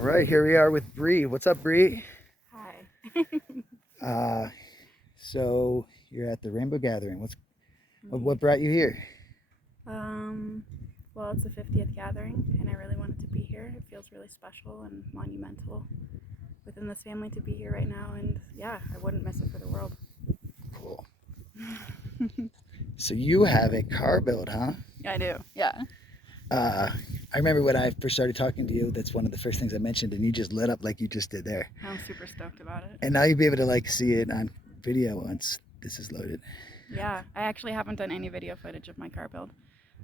All right, here we are with Bree. What's up, Bree? Hi. So you're at the Rainbow Gathering. What brought you here? Well, it's the 50th gathering, and I really wanted to be here. It feels really special and monumental within this family to be here right now, and yeah, I wouldn't miss it for the world. Cool. So you have a car build, huh? I do, yeah. I remember when I first started talking to you, that's one of the first things I mentioned, and you just lit up like you just did there. I'm super stoked about it. And now you'll be able to see it on video once this is loaded. Yeah, I actually haven't done any video footage of my car build.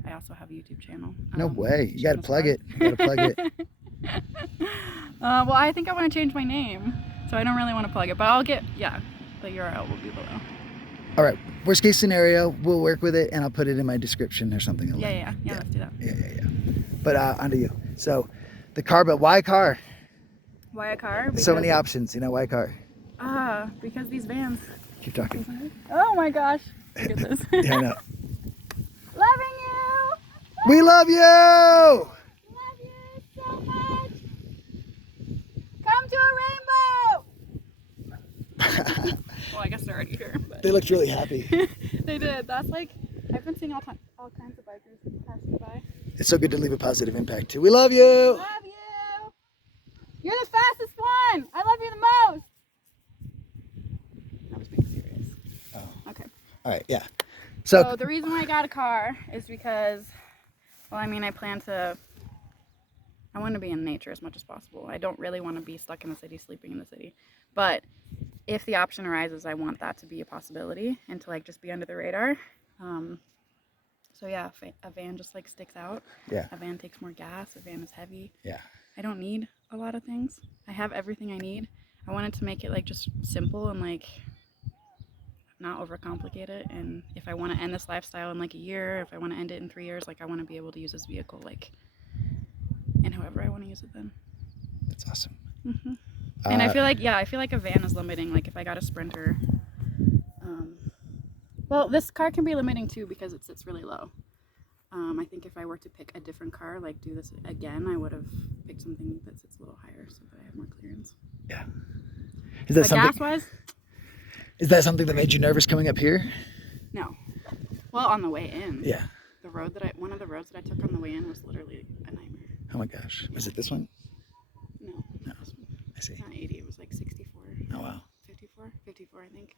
I also have a YouTube channel. No way. You gotta plug it. You gotta plug it. Well, I think I want to change my name, so I don't really want to plug it, but the URL will be below. All right. Worst case scenario, we'll work with it, and I'll put it in my description or something. Yeah. Let's do that. Yeah. But onto you. So, the car build. Why a car? Why a car? So many options. Why a car? Because these vans. Keep talking. Oh my gosh. Look at this. Yeah, I know. Loving you. We love you. Love you so much. Come to a rainbow. Well, I guess they're already here. But. They looked really happy. They did. That's I've been seeing all kinds of bikers passing by. It's so good to leave a positive impact too. We love you. Love you. You're the fastest one. I love you the most. I was being serious. Oh. Okay. All right. Yeah. So the reason why I got a car is because, well, I want to be in nature as much as possible. I don't really want to be stuck in the city, sleeping in the city. But if the option arises, I want that to be a possibility and to just be under the radar. So yeah, a van just sticks out. Yeah. A van takes more gas. A van is heavy. Yeah. I don't need a lot of things. I have everything I need. I wanted to make it just simple and not overcomplicate it. And if I want to end this lifestyle in a year, if I want to end it in 3 years, I want to be able to use this vehicle and however I want to use it then. That's awesome. Mm-hmm. And I feel like a van is limiting. If I got a Sprinter, well, this car can be limiting too because it sits really low. I think if I were to pick a different car, do this again, I would have picked something that sits a little higher so that I have more clearance. Yeah. Is that something? Gas-wise? Is that something that made you nervous coming up here? No. Well, on the way in. Yeah. One of the roads that I took on the way in was literally a nightmare. Oh my gosh. Was it this one? No. This one. I see. Not 80. It was 64. Oh wow. 54, I think.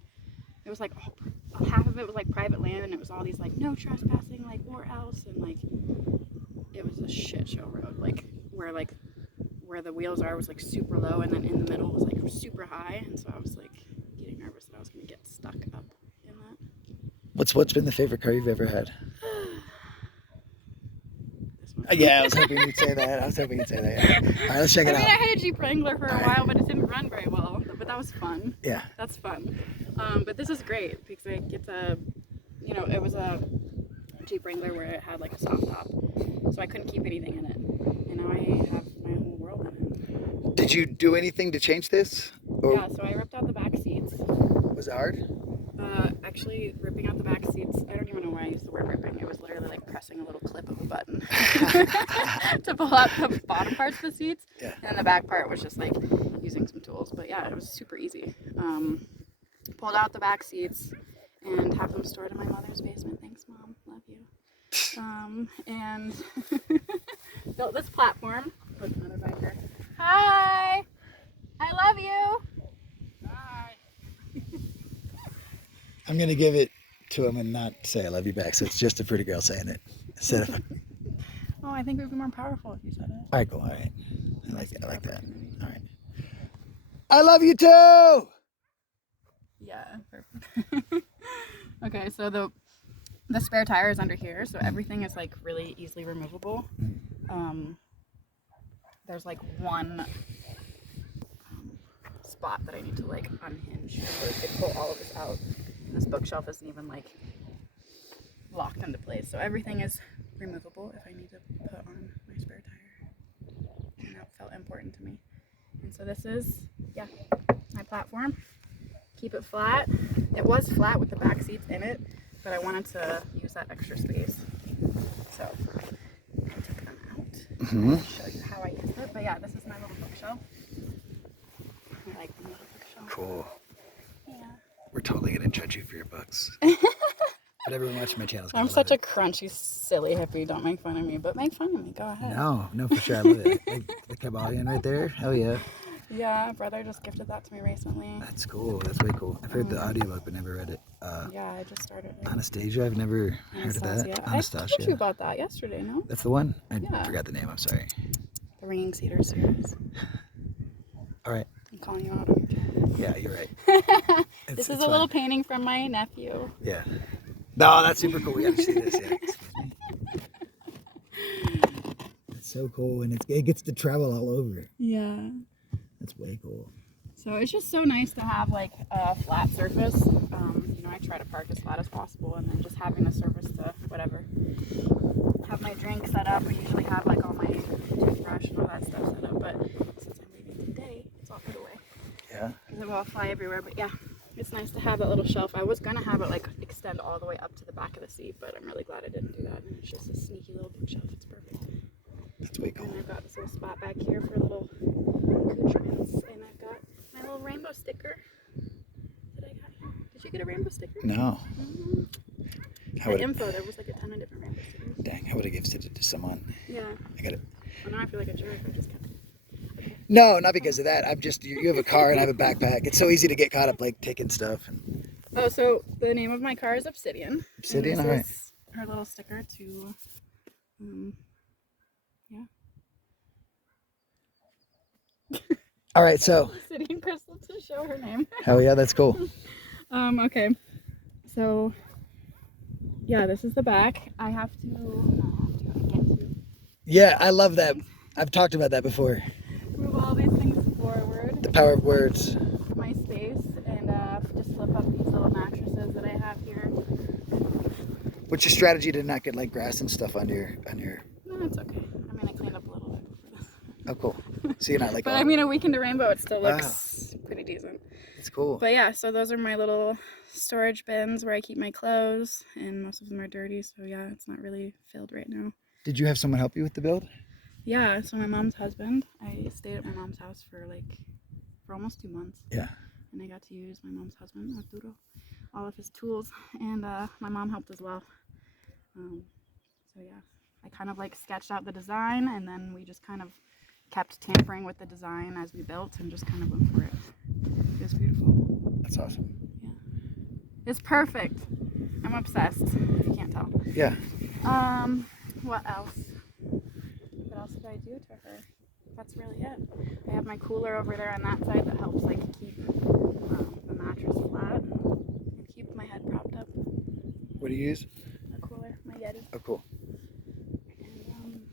It was half of it was private land, and it was all these no trespassing, or else, and it was a shit show road, where the wheels was super low, and then in the middle was super high, and so I was getting nervous that I was gonna get stuck up in that. What's been the favorite car you've ever had? This one. Yeah, I was hoping you'd say that. Yeah. All right, let's check it out. I had a Jeep Wrangler for a while, but it didn't run very well. But that was fun. Yeah. That's fun. But this is great because it was a Jeep Wrangler where it had a soft top, so I couldn't keep anything in it. And now I have my whole world in it. Did you do anything to change this? Yeah, so I ripped out the back seats. Was it hard? Actually, ripping out the back seats, I don't even know why I used the word ripping. It was literally pressing a little clip of a button to pull out the bottom parts of the seats. Yeah. And the back part was just using some tools. But yeah, it was super easy. Pulled out the back seats and have them stored in my mother's basement. Thanks, Mom. Love you. And built this platform. Look, another biker. Hi! I love you! I'm going to give it to him and not say I love you back, so it's just a pretty girl saying it. Instead of... Oh, I think it would be more powerful if you said it. All right, cool. All right. I like that. All right. I love you too! Yeah, perfect. Okay, so the spare tire is under here, so everything is really easily removable. There's one spot that I need to unhinge so I can pull all of this out. And this bookshelf isn't even locked into place, so everything is removable if I need to put on my spare tire. And that felt important to me. And so this is my platform. Keep it flat. It was flat with the back seats in it, but I wanted to use that extra space, so I took them out. Mm-hmm. I'll show you how I use it. But yeah, this is my little bookshelf. I like the little bookshelf. Cool. Yeah. We're totally gonna judge you for your books. But everyone watching my channel is gonna I'm love such a it. crunchy, silly hippie. Don't make fun of me, but make fun of me. Go ahead. No, for sure. I love it. Like the Kabbalion right there. Hell yeah. Yeah, brother just gifted that to me recently. That's cool. That's way cool. I've heard the audiobook but never read it. Yeah, I just started it. Anastasia, I've never heard of that. I told you about that yesterday, no? That's the one? I Yeah. forgot the name, I'm sorry. The Ringing Cedar series. All right. I'm calling you out on your channel. Yeah, you're right. This is a little painting from my nephew. Yeah. No, that's super cool. We gotta see this. Yeah. Excuse me. It's so cool, and it gets to travel all over. Yeah. That's way cool. So it's just so nice to have like a flat surface. You know, I try to park as flat as possible, and then just having a surface to whatever. Have my drink set up. I usually have like all my toothbrush and all that stuff set up, but since I'm leaving today, it's all put away. Yeah. Because it will fly everywhere. But yeah, it's nice to have that little shelf. I was gonna have it like extend all the way up to the back of the seat, but I'm really glad I didn't do that. And it's just a sneaky little bookshelf. It's perfect. That's way cool. And I've got this little spot back here for little accoutrements, and I've got my little rainbow sticker that I got here. Did you get a rainbow sticker? No. Mm-hmm. The info, there was like a ton of different rainbow stickers. Dang, I would have gifted it to someone. Yeah. I got it. Well, now I feel like a jerk. I just kept it. No, not because of that. I'm just, you have a car and I have a backpack. It's so easy to get caught up like taking stuff. And Oh, so the name of my car is Obsidian. Obsidian, And all this right. is her little sticker to, yeah. All right, so. Obsidian crystal to show her name. Hell yeah, that's cool. Okay. So, yeah, this is the back. I have to. Yeah, I love that. I've talked about that before. Move all these things forward. The power of words. My space, and just flip up these little mattresses that I have here. What's your strategy to not get like grass and stuff on your? No, it's okay. I mean, I cleaned up a little bit before this. Oh, cool. So you're not like. But I mean, a weekend to rainbow, it still looks pretty decent. It's cool. But yeah, so those are my little storage bins where I keep my clothes, and most of them are dirty. So yeah, it's not really filled right now. Did you have someone help you with the build? Yeah, so my mom's husband, I stayed at my mom's house for almost 2 months. Yeah. And I got to use my mom's husband, Arturo, all of his tools, and my mom helped as well. So yeah, I kind of like sketched out the design, and then we just kind of kept tampering with the design as we built and just kind of went for it. It was beautiful. That's awesome. Yeah. It's perfect. I'm obsessed, if you can't tell. Yeah. What else? What else did I do to her? That's really it. I have my cooler over there on that side that helps like keep the mattress flat and keep my head propped up. What do you use? A cooler, my Yeti. Oh, cool. And,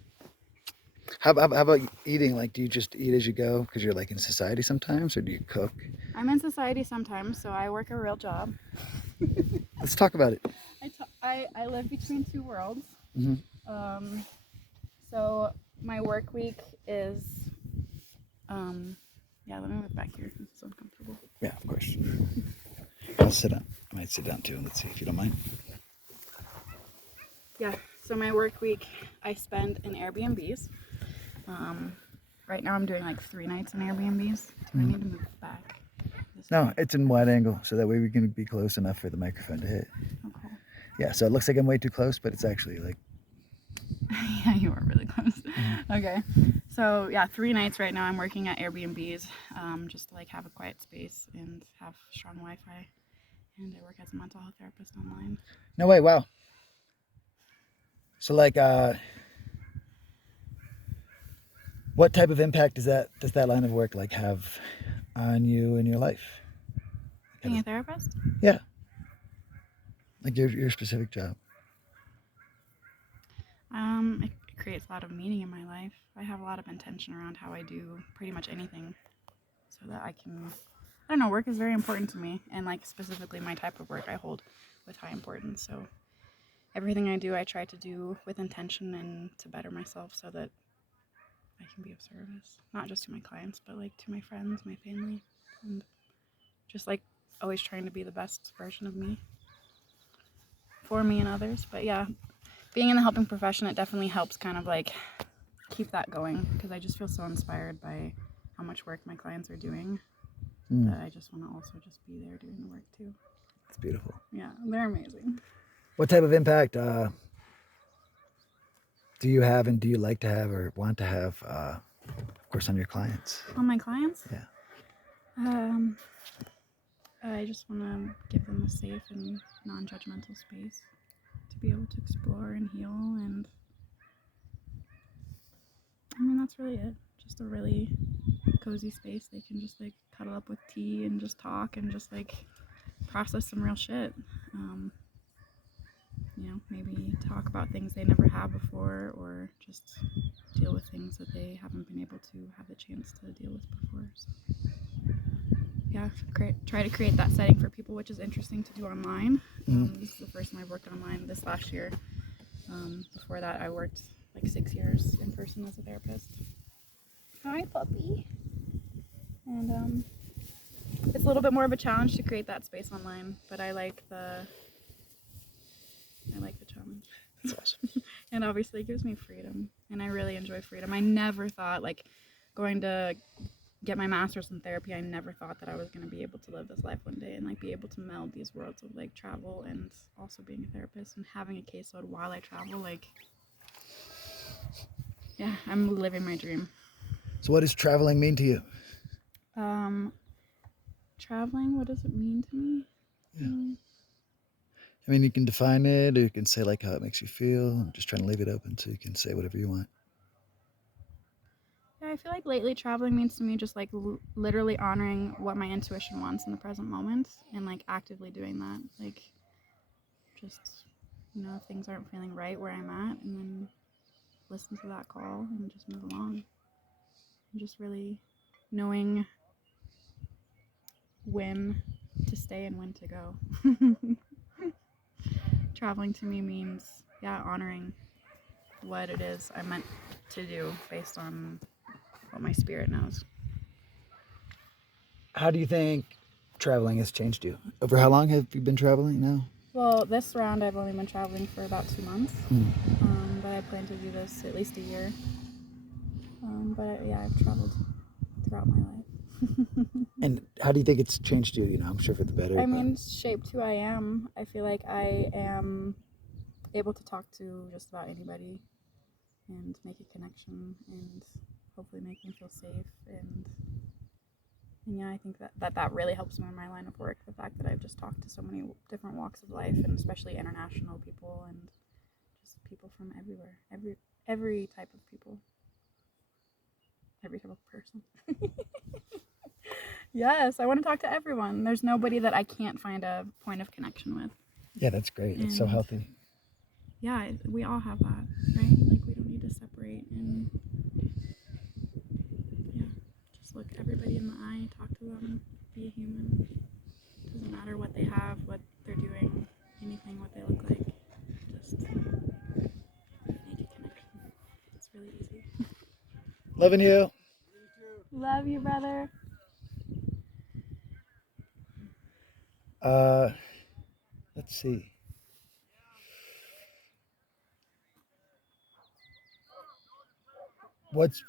How about eating? Like, do you just eat as you go because you're like in society sometimes, or do you cook? I'm in society sometimes, so I work a real job. Let's talk about it. I live between two worlds. Mm-hmm. So my work week is, yeah, let me move back here. This is uncomfortable. Yeah, of course. I'll sit down. I might sit down too. Let's see if you don't mind. Yeah, so my work week I spend in Airbnbs. Right now I'm doing like 3 nights in Airbnbs. Do I need to move back? No, it's in wide angle, so that way we can be close enough for the microphone to hit. Okay. Yeah, so it looks like I'm way too close, but it's actually like... Yeah, you are really close. Okay. So yeah, 3 nights right now I'm working at Airbnbs, just to like have a quiet space and have strong Wi-Fi. And I work as a mental health therapist online. No way, wow. So like, what type of impact does that line of work like have on you in your life? Being a therapist? Yeah. Like your specific job. It creates a lot of meaning in my life. I have a lot of intention around how I do pretty much anything, so that I don't know, work is very important to me, and like specifically my type of work I hold with high importance. So everything I do, I try to do with intention and to better myself so that I can be of service, not just to my clients, but like to my friends, my family, and just like always trying to be the best version of me for me and others. But yeah, being in the helping profession, it definitely helps kind of like keep that going because I just feel so inspired by how much work my clients are doing that I just want to also just be there doing the work too. It's beautiful. Yeah, they're amazing. What type of impact do you have and do you like to have or want to have, of course, on your clients? On my clients? Yeah. I just want to give them a safe and non-judgmental space to be able to explore and heal, and I mean that's really it. Just a really cozy space they can just like cuddle up with tea and just talk and just like process some real shit. You know, maybe talk about things they never have before, or just deal with things that they haven't been able to have the chance to deal with before. So, yeah, try to create that setting for people, which is interesting to do online. This is the first time I've worked online this last year. Before that, I worked like 6 years in person as a therapist. Hi, puppy. And it's a little bit more of a challenge to create that space online, but I like the challenge. That's awesome. And obviously it gives me freedom, and I really enjoy freedom. I never thought, like, going to get my master's in therapy, I never thought that I was going to be able to live this life one day and like be able to meld these worlds of like travel and also being a therapist and having a caseload while I travel. Like, yeah, I'm living my dream. So what does traveling mean to you? Traveling, what does it mean to me? Yeah. I mean, you can define it, or you can say like how it makes you feel. I'm just trying to leave it open so you can say whatever you want. Yeah, I feel like lately traveling means to me just like literally honoring what my intuition wants in the present moment and like actively doing that. Like, just, you know, if things aren't feeling right where I'm at, and then listen to that call and just move along. And just really knowing when to stay and when to go. Traveling to me means, yeah, honoring what it is I meant to do based on what my spirit knows. How do you think traveling has changed you? Over how long have you been traveling now? Well, this round I've only been traveling for about 2 months, but I plan to do this at least a year. But yeah, I've traveled throughout my life. And how do you think it's changed you? You know, I'm sure for the better. I mean, it's shaped who I am. I feel like I am able to talk to just about anybody and make a connection and hopefully make them feel safe. And yeah, I think that really helps me in my line of work. The fact that I've just talked to so many different walks of life, and especially international people and just people from everywhere, every type of people, every type of person. Yes, I want to talk to everyone. There's nobody that I can't find a point of connection with. Yeah, that's great. It's so healthy. Yeah, we all have that, right? Like, we don't need to separate and, yeah, just look everybody in the eye, talk to them, be a human. Doesn't matter what they have, what they're doing, anything, what they look like. Just make a connection. It's really easy. Loving you. Love you, brother. Let's see. What's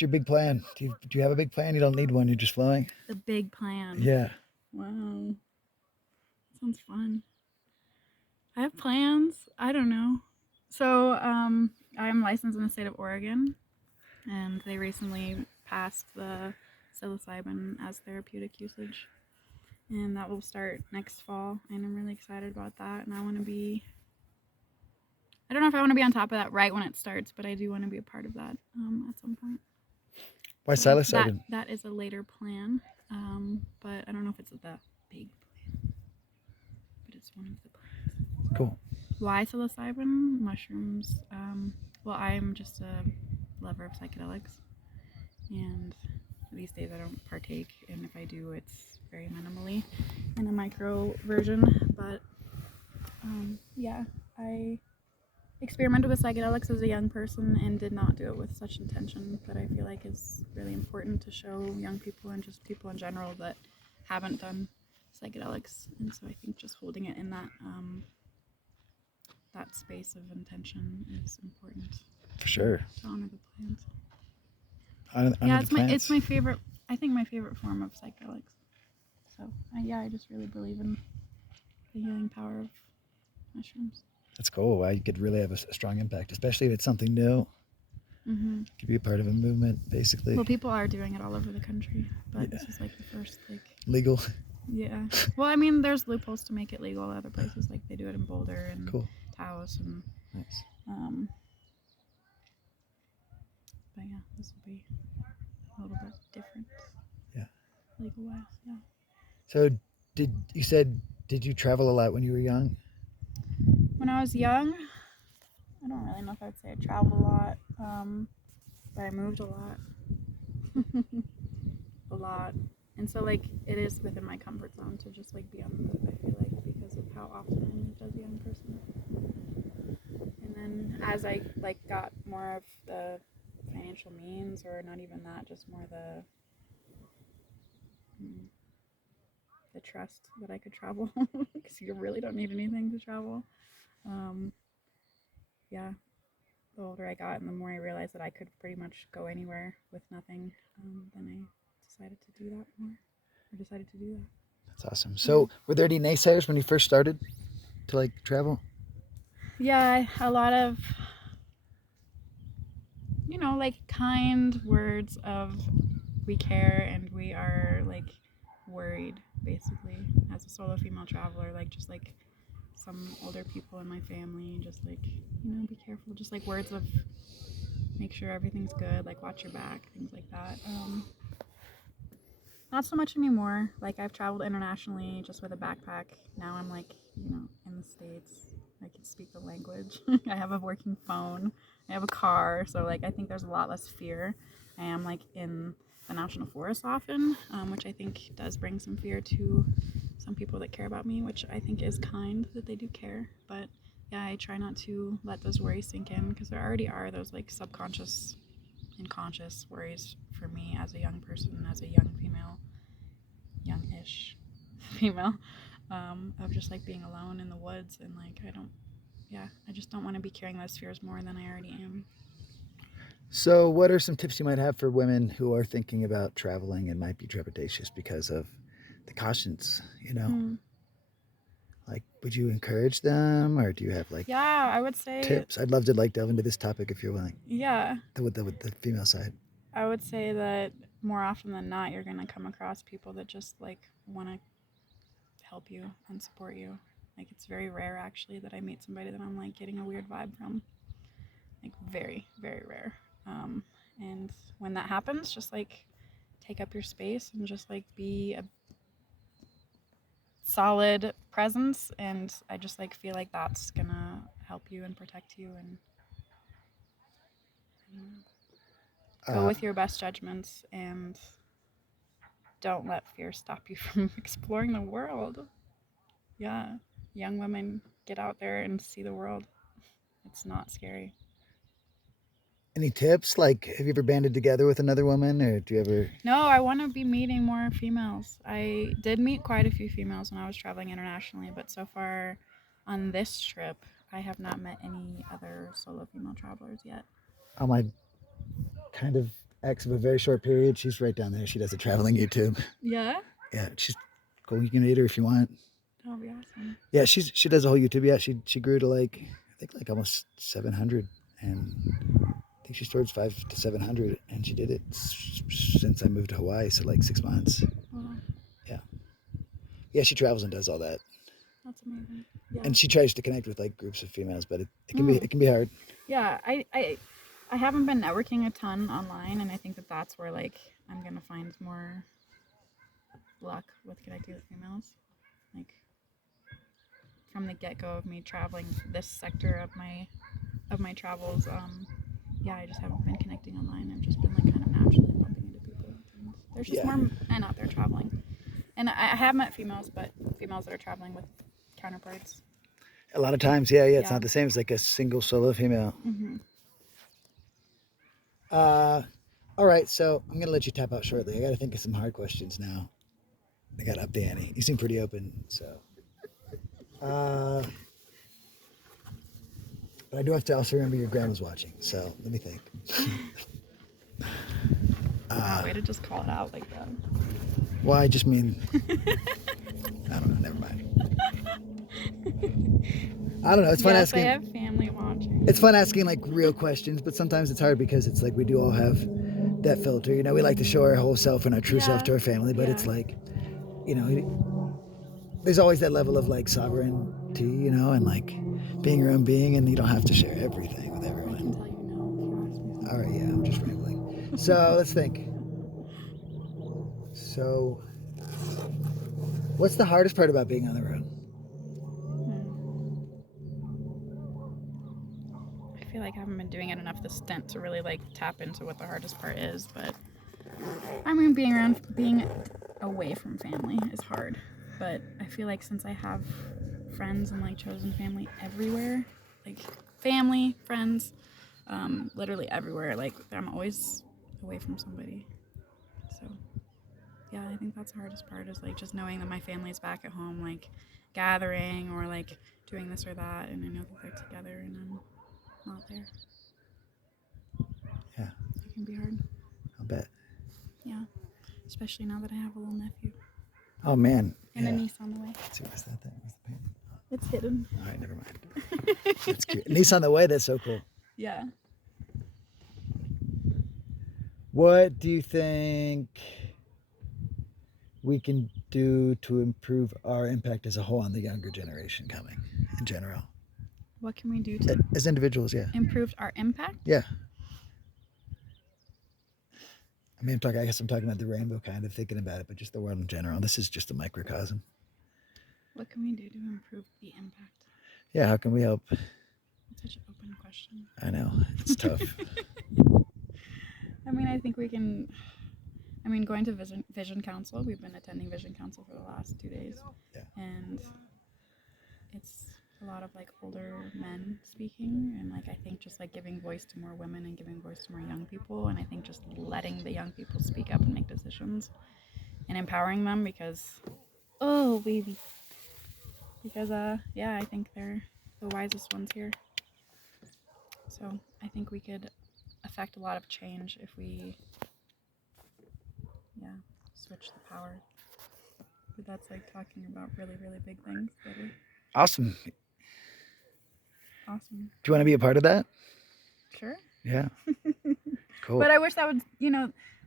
your big plan? Do you have a big plan? You don't need one. You're just flowing. The big plan. Yeah. Wow. That sounds fun. I have plans. I don't know. So, I'm licensed in the state of Oregon, and they recently passed the psilocybin as therapeutic usage, and that will start next fall, and I'm really excited about that. And I don't know if I want to be on top of that right when it starts, but I do want to be a part of that at some point. Why So psilocybin? that is a later plan, but I don't know if it's the big plan, but it's one of the plans. Cool. Why psilocybin? Mushrooms. Well, I'm just a lover of psychedelics, and these days I don't partake, and if I do, it's very minimally in a micro version. But yeah, I experimented with psychedelics as a young person and did not do it with such intention, but I feel like it's really important to show young people and just people in general that haven't done psychedelics. And so I think just holding it in that space of intention is important. For sure. To honor the plants. Honor It's the plants. it's my favorite. I think my favorite form of psychedelics. So I just really believe in the healing power of mushrooms. That's cool. Wow, you could really have a strong impact, especially if it's something new. Mm-hmm. You could be a part of a movement, basically. Well, people are doing it all over the country, but Yeah. this is like the first Legal. Yeah. Well, I mean, there's loopholes to make it legal. Other places like they do it in Boulder and Cool. Taos and Nice. But yeah, this will be a little bit different. Yeah. Legal wise, yeah. So, did you travel a lot when you were young? When I was young, I don't really know if I'd say I traveled a lot, but I moved a lot. A lot. And so, like, it is within my comfort zone to just, like, be on the move, I feel like, because of how often I moved as a young person. And then as I, like, got more of the financial means, or not even that, just more the trust that I could travel, because you really don't need anything to travel. Yeah, the older I got and the more I realized that I could pretty much go anywhere with nothing, then I decided to do that more. I decided to do that. That's awesome. So, were there any naysayers when you first started to like travel? Yeah, a lot of, like kind words of we care and we are like worried, basically, as a solo female traveler, like just like some older people in my family, just like, be careful, just like words of make sure everything's good, like watch your back, things like that. Not so much anymore. Like I've traveled internationally just with a backpack. Now I'm like, in the States. I can speak the language. I have a working phone. I have a car. So like I think there's a lot less fear. I am like in the national forest often, which I think does bring some fear to some people that care about me, which I think is kind that they do care. But yeah, I try not to let those worries sink in because there already are those like subconscious and conscious worries for me as a young person, as a young female, young-ish female, of just like being alone in the woods and like I just don't want to be carrying those fears more than I already am. So, what are some tips you might have for women who are thinking about traveling and might be trepidatious because of the cautions? Like, would you encourage them, or do you have like Yeah, I would say tips? I'd love to like delve into this topic if you're willing. Yeah, With the female side. I would say that more often than not, you're gonna come across people that just like want to help you and support you. Like it's very rare actually that I meet somebody that I'm like getting a weird vibe from. Like very, very rare. And when that happens, just like take up your space and just like be a solid presence. And I just like feel like that's gonna help you and protect you and go with your best judgments and don't let fear stop you from exploring the world. Yeah, young women, get out there and see the world. It's not scary. Any tips? Like, have you ever banded together with another woman, or do you ever? No, I want to be meeting more females. I did meet quite a few females when I was traveling internationally, but so far on this trip, I have not met any other solo female travelers yet. Oh, my kind of ex of a very short period. She's right down there. She does a traveling YouTube. Yeah? Yeah, she's cool. You can meet her if you want. That'll be awesome. Yeah, she does a whole YouTube. Yeah, she grew to like I think like almost 700, and I think she stores 500 to 700, and she did it since I moved to Hawaii, so like 6 months. Wow. Yeah, yeah, she travels and does all that. That's amazing. Yeah. And she tries to connect with like groups of females, but it can be hard. Yeah, I haven't been networking a ton online, and I think that that's where like I'm gonna find more luck with connecting with females. Like from the get go of me traveling this sector of my travels, yeah, I just haven't been connecting online. I've just been like kind of naturally bumping into people. And there's just more men out there traveling, and I have met females, but females that are traveling with counterparts. A lot of times, yeah, it's not the same as like a single solo female. Mm-hmm. All right, so I'm gonna let you tap out shortly. I got to think of some hard questions now. I got to up the ante. You seem pretty open, so. But I do have to also remember your grandma's watching. So let me think. Wow, way to just call it out like that. Well, I just mean, I don't know. Never mind. I don't know. It's fun Yes, asking. I have family watching. It's fun asking like real questions, but sometimes it's hard because it's like we do all have that filter. You know, we like to show our whole self and our true self to our family, but it's like, you know, there's always that level of like sovereignty, you know, and like being your own being, and you don't have to share everything with everyone. I can tell you no if you ask me something. All right, yeah, I'm just rambling. So let's think. So, what's the hardest part about being on the road? I feel like I haven't been doing it enough this stint to really like tap into what the hardest part is, but I mean being away from family is hard. But I feel like since I have friends and like chosen family everywhere, like family, friends, literally everywhere, like I'm always away from somebody. So yeah, I think that's the hardest part is like just knowing that my family's back at home, like gathering or like doing this or that, and I know that they're together and I'm not there. Yeah. It can be hard. I'll bet. Yeah. Especially now that I have a little nephew. Oh man. And a niece on the way. Let's see, what's that thing? What's the paint? It's hidden. All right, never mind. That's cute. Niece on the way. That's so cool. Yeah. What do you think we can do to improve our impact as a whole on the younger generation coming in general? What can we do to As individuals, yeah. improve our impact? Yeah. I mean, I guess I'm talking about the rainbow kind of thinking about it, but just the world in general. This is just a microcosm. What can we do to improve the impact? Yeah, how can we help? It's such an open question. I know, it's tough. I mean, I think we can. I mean, going to Vision Council, we've been attending Vision Council for the last 2 days. Yeah. And it's a lot of like older men speaking, and like I think just like giving voice to more women and giving voice to more young people, and I think just letting the young people speak up and make decisions and empowering them because yeah, I think they're the wisest ones here. So I think we could affect a lot of change if we switch the power. But that's like talking about really, really big things. Awesome. Awesome. Do you want to be a part of that? Sure. Yeah. Cool. But I wish that would,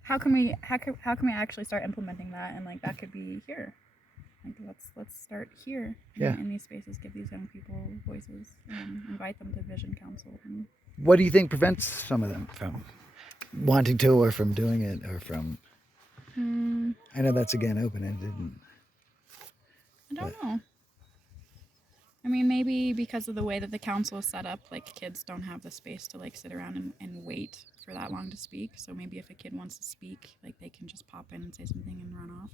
how can we actually start implementing that, and like that could be here. Like let's start here. In these spaces, give these young people voices and invite them to Vision Council. What do you think prevents some of them from wanting to, or from doing it, or from? I know that's again open-ended. I don't know. I mean, maybe because of the way that the council is set up, like kids don't have the space to like sit around and wait for that long to speak. So maybe if a kid wants to speak, like they can just pop in and say something and run off.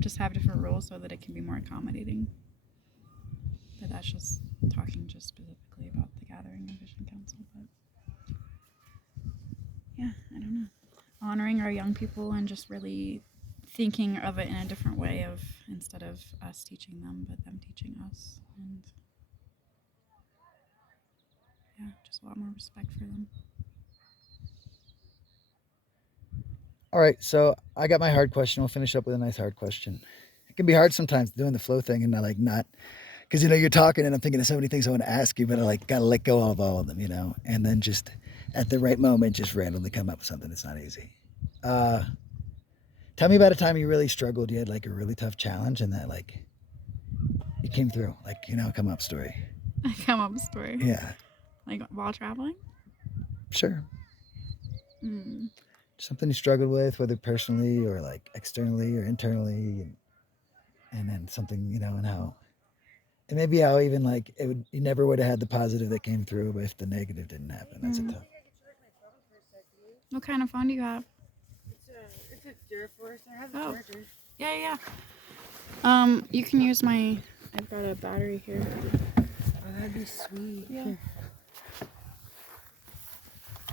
Just have different rules so that it can be more accommodating. But that's just talking just specifically about the gathering of Vision Council. But yeah, I don't know. Honoring our young people and just really thinking of it in a different way of instead of us teaching them, but them teaching us. And yeah, just a lot more respect for them. All right, so I got my hard question. We'll finish up with a nice hard question. It can be hard sometimes doing the flow thing and not, because you're talking and I'm thinking of so many things I want to ask you, but I like gotta let go of all of them, and then just at the right moment, just randomly come up with something that's not easy. Tell me about a time you really struggled. You had like a really tough challenge, and that like you came through. Like a come up story. A come up story. Yeah. Like while traveling. Sure. Something you struggled with, whether personally or like externally or internally, and then something and how. And maybe how even like you never would have had the positive that came through, but if the negative didn't happen, that's a tough. What kind of phone do you have? It's a Durforce. I have a charger. Yeah. You can use my. I've got a battery here. Oh, that'd be sweet. Yeah.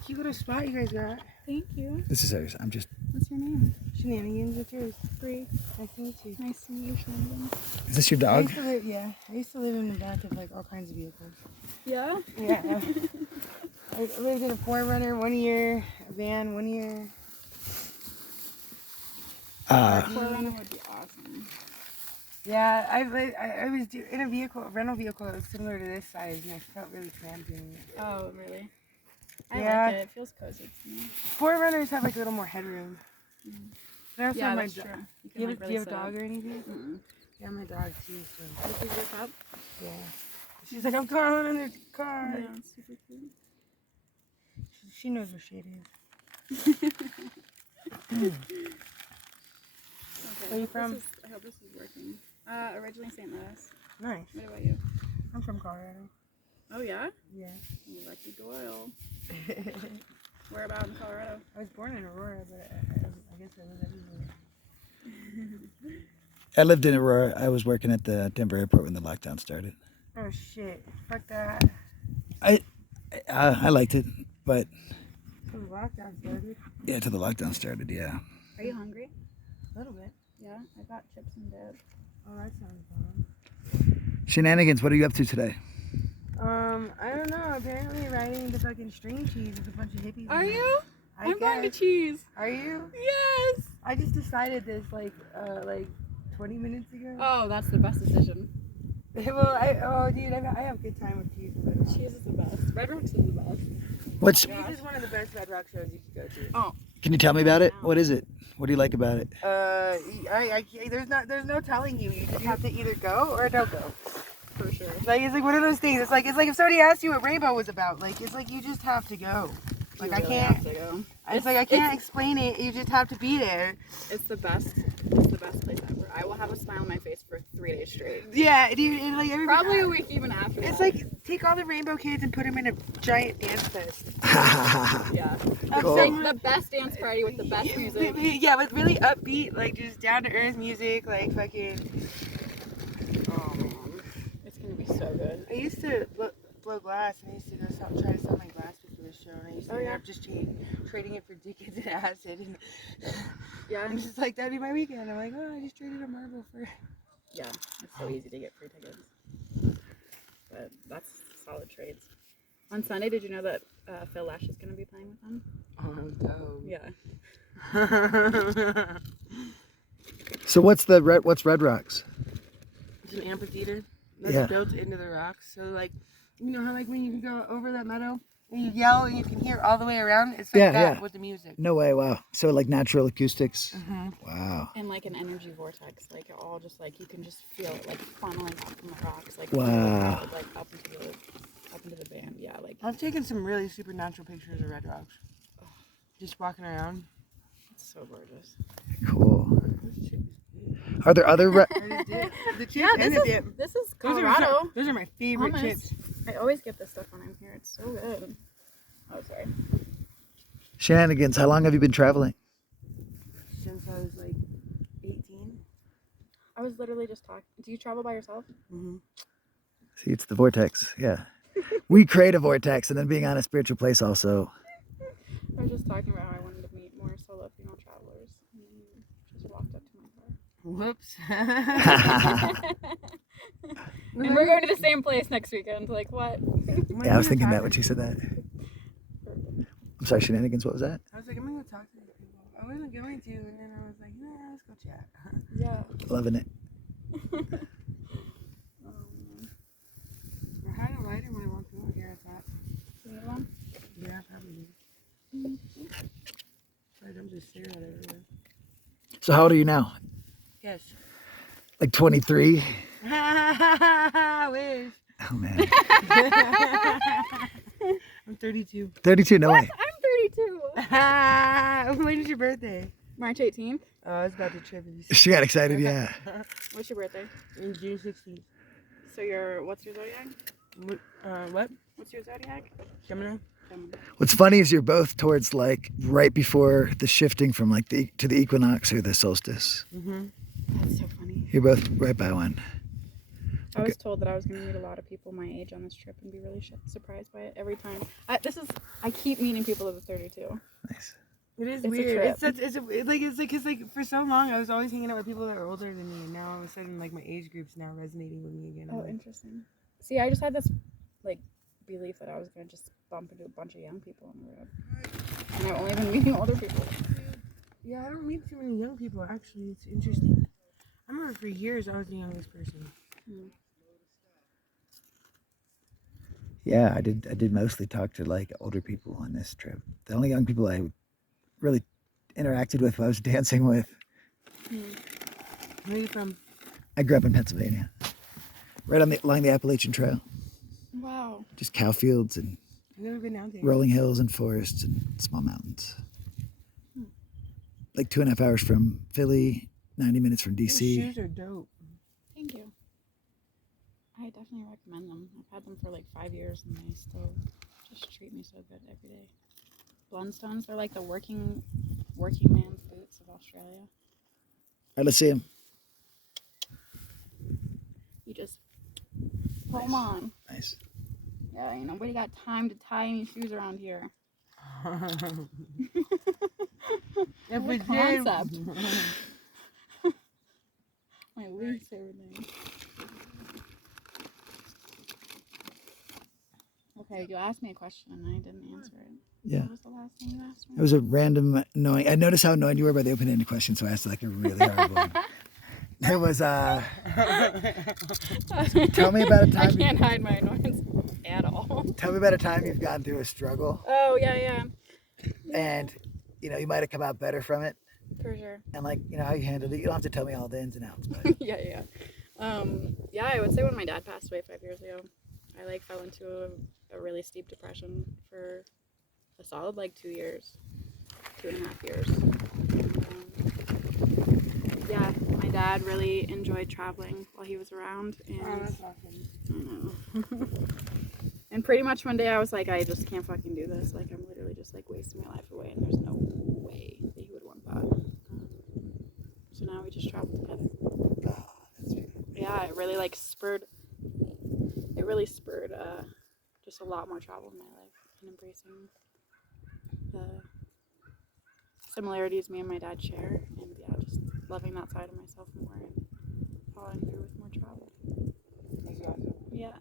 Cute little spot you guys got. Thank you. This is serious. I'm just What's your name? Shenanigans, what's yours? Bree. Nice to meet you. Nice to meet you, Shenanigans. Is this your I dog? used to live, I used to live in the back of like all kinds of vehicles. Yeah? Yeah. I lived in a 4Runner 1 year, a van 1 year. Forerunner would be awesome. Yeah, I was in a rental vehicle that was similar to this size, and I felt really cramped in it. Oh, really? I Yeah. like it. It feels cozy to me. 4Runners have like a little more headroom. I also Yeah, have my that's do- true. You Do can, you like, have, really do you have a sit up. dog or anything? Mm-mm. Yeah, my dog too. So This is your pup? yeah. She's like, I'm calling in the car. Yeah, it's super cute. She knows where shit is. Okay, Where you from? I hope this is working. Originally St. Louis. Nice. What about you? I'm from Colorado. Oh, yeah? Yeah. You lucky Doyle. Where about in Colorado? I was born in Aurora, but I guess I live everywhere. I lived in Aurora. I was working at the Denver airport when the lockdown started. Oh shit! Fuck that. I liked it, but So the lockdown started. yeah, till the lockdown started, yeah. Are you hungry? A little bit. Yeah, I got chips and dip. Oh, that sounds fun. Shenanigans, what are you up to today? I don't know. Apparently riding the fucking string cheese with a bunch of hippies. Are in it. you? I I'm going to guess. cheese. Are you? Yes. I just decided this like 20 minutes ago. Oh, that's the best decision. Well, dude, I have a good time with cheese. Cheese is the best. Red Rocks is the best. What's? Cheese is one of the best Red Rock shows you could go to. Oh. Can you tell me about it? What is it? What do you like about it? There's no telling you. You just have to either go or don't go. For sure. Like it's like one of those things. It's like if somebody asked you what Rainbow was about, like it's like you just have to go. Like You I really can't. have to go. It's like I can't explain it. You just have to be there. It's the best. It's the best place ever. I will have a smile on my face for 3 days straight. Yeah, dude. And like everybody, Probably a week even after. It's that. like take all the Rainbow kids and put them in a giant dance fest. Yeah. Cool. Like the best dance party with the best music. Yeah, with really upbeat, like just down to earth music, like fucking. Oh man, it's gonna be so good. I used to blow glass, and I used to go try to sell my glass before the show, and I used to end up just trading it for tickets and acid, and Yeah. I'm just like that'd be my weekend. I'm like, oh, I just traded a marble for. Yeah, it's so easy to get free tickets. But that's solid trades. On Sunday, did you know that Phil Lash is gonna be playing with them? Oh, dope. Yeah. So what's Red Rocks? It's an amphitheater that's Yeah. built into the rocks. So like, you know how like when you go over that meadow and you yell and you can hear all the way around. It's like Yeah, that yeah. with the music. No way! Wow. So like natural acoustics. Wow. And like an energy vortex, like it all just like you can just feel it like funneling up from the rocks, like Wow. like up into the band. Yeah, like I've taken some really supernatural pictures of Red Rocks. Just walking around. it's so gorgeous. Cool. Are there other? The chips Yeah, and the dip. this is Those are Colorado. Those are my favorite Hummus. chips. I always get this stuff when I'm here. It's so good. Oh, sorry. Shenanigans. How long have you been traveling? Since I was like 18. I was literally just talking. Do you travel by yourself? Mm-hmm. See, it's the vortex. Yeah. We create a vortex, and then being on a spiritual place also. I was just talking about how I wanted to meet more solo female travelers. And just walked up to my car. Whoops. And we're going to the same place next weekend. Like, what? Yeah, I was thinking that when she said that. I'm sorry, Shenanigans. What was that? I was like, I'm gonna go talk to these people. I wasn't going to, and then I was like, yeah, let's go chat. Yeah. Loving it. I had a lighter when I walked over here, I thought. You need one? Yeah, probably. So I don't just stare at it everywhere. So how old are you now? Yes. Like 23? I wish. Oh man. I'm 32. 32? No way. I'm 32. When is your birthday? March 18th. Oh, I was about to trip if you said She got excited. Yeah. What's your birthday? in June 16th. So what's your zodiac? What? What's your zodiac? Gemini? What's funny is you're both towards like right before the shifting from like to the equinox or the solstice. Mm-hmm. That's so funny. You're both right by one. I was told that I was going to meet a lot of people my age on this trip and be really surprised by it every time. I keep meeting people that are 32. Nice. It is It's a weird. trip. It's like because like for so long I was always hanging out with people that were older than me, and now all of a sudden like my age group's now resonating with me again. I'm Oh, like, interesting. See, I just had this like belief that I was gonna just bump into a bunch of young people on the road, and I've only been meeting older people. yeah, I don't meet too many young people actually. It's interesting. I remember for years I was the youngest person. Yeah, I did mostly talk to like older people on this trip. The only young people I really interacted with I was dancing with. Where are you from? I grew up in Pennsylvania, right along the Appalachian Trail. Wow. Just cow fields and I've never been out there. rolling hills and forests and small mountains. Like 2.5 hours from Philly, 90 minutes from Those DC. shoes are dope. Thank you. I definitely recommend them. I've had them for like 5 years and they still just treat me so good every day. Blundstones are like the working man's boots of Australia. All right, let's see them. You just put them on. Nice. Yeah, ain't nobody got time to tie any shoes around here. If What we a did, concept. My least favorite thing. Okay, you asked me a question and I didn't answer it. Yeah. What was the last thing you asked me? It was a random annoying. I noticed how annoyed you were by the open-ended question, so I asked like a really hard one. There was tell me about a time. I can't hide my annoyance at all. Tell me about a time you've gone through a struggle Oh yeah. and you might have come out better from it, For sure. and like how you handled it. You don't have to tell me all the ins and outs, but Yeah. Yeah, I would say when my dad passed away 5 years ago, I like fell into a really steep depression for a solid like 2 years, 2.5 years. Yeah, my dad really enjoyed traveling while he was around, and oh, that's awesome. I know. And pretty much one day I was like, I just can't fucking do this. Like I'm literally just like wasting my life away, and there's no way that he would want that. So now we just travel together. oh, that's beautiful. Yeah, it really spurred just a lot more travel in my life and embracing the similarities me and my dad share, and yeah, just loving that side of myself more and following through with more travel. That's awesome. Yeah,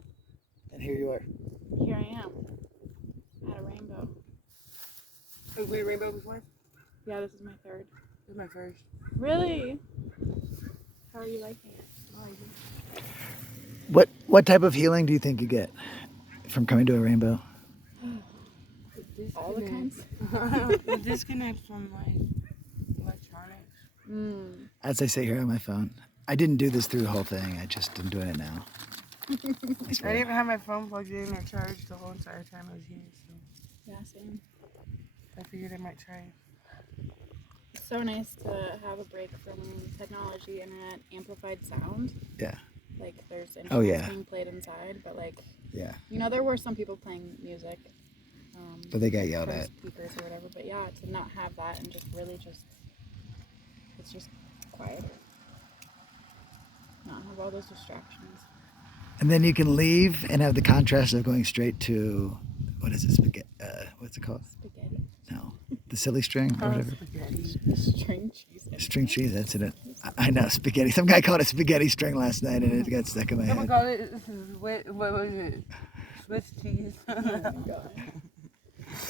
And here you are. here I am at a rainbow. Have we rainbow before? Yeah, this is my third. This is my first. Really? How are you liking it? I like it. What type of healing do you think you get from coming to a rainbow? All the kinds? The disconnect from like electronics. As I say here on my phone, I didn't do this through the whole thing. I just am doing it now. I I didn't swear. even have my phone plugged in or charged the whole entire time I was here, so Yeah, same. I figured I might try it. It's so nice to have a break from technology, internet, amplified sound. Yeah. Like there's Oh, instruments yeah. being played inside, but like Yeah. there were some people playing music. But they got yelled from at. speakers or whatever. But yeah, to not have that and just really it's just quieter. Not have all those distractions. And then you can leave and have the contrast of going straight to, what is it, spaghetti? What's it called? Spaghetti. No, the silly string or whatever. Spaghetti. String cheese. String cheese, that's it. I know, spaghetti. Some guy called it spaghetti string last night and it got stuck in my Someone head. called it, what was it? Swiss cheese. Oh my god.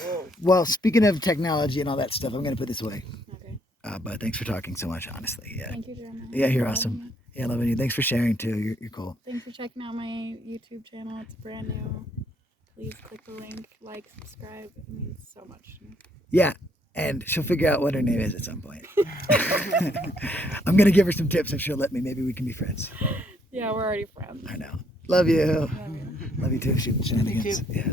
Whoa. Well, speaking of technology and all that stuff, I'm going to put this away. Okay. But thanks for talking so much, honestly. Yeah. Thank you, Jeremiah. Yeah, you're for awesome. having me. Yeah, loving you. Thanks for sharing too. You're cool. Thanks for checking out my YouTube channel. It's brand new. Please click the link, like, subscribe. It means so much to me. Yeah, and she'll figure out what her name is at some point. I'm going to give her some tips if she'll let me. Maybe we can be friends. Yeah, we're already friends. I know. Love you. Love you. Love you too. Shoot, shenanigans. Yeah.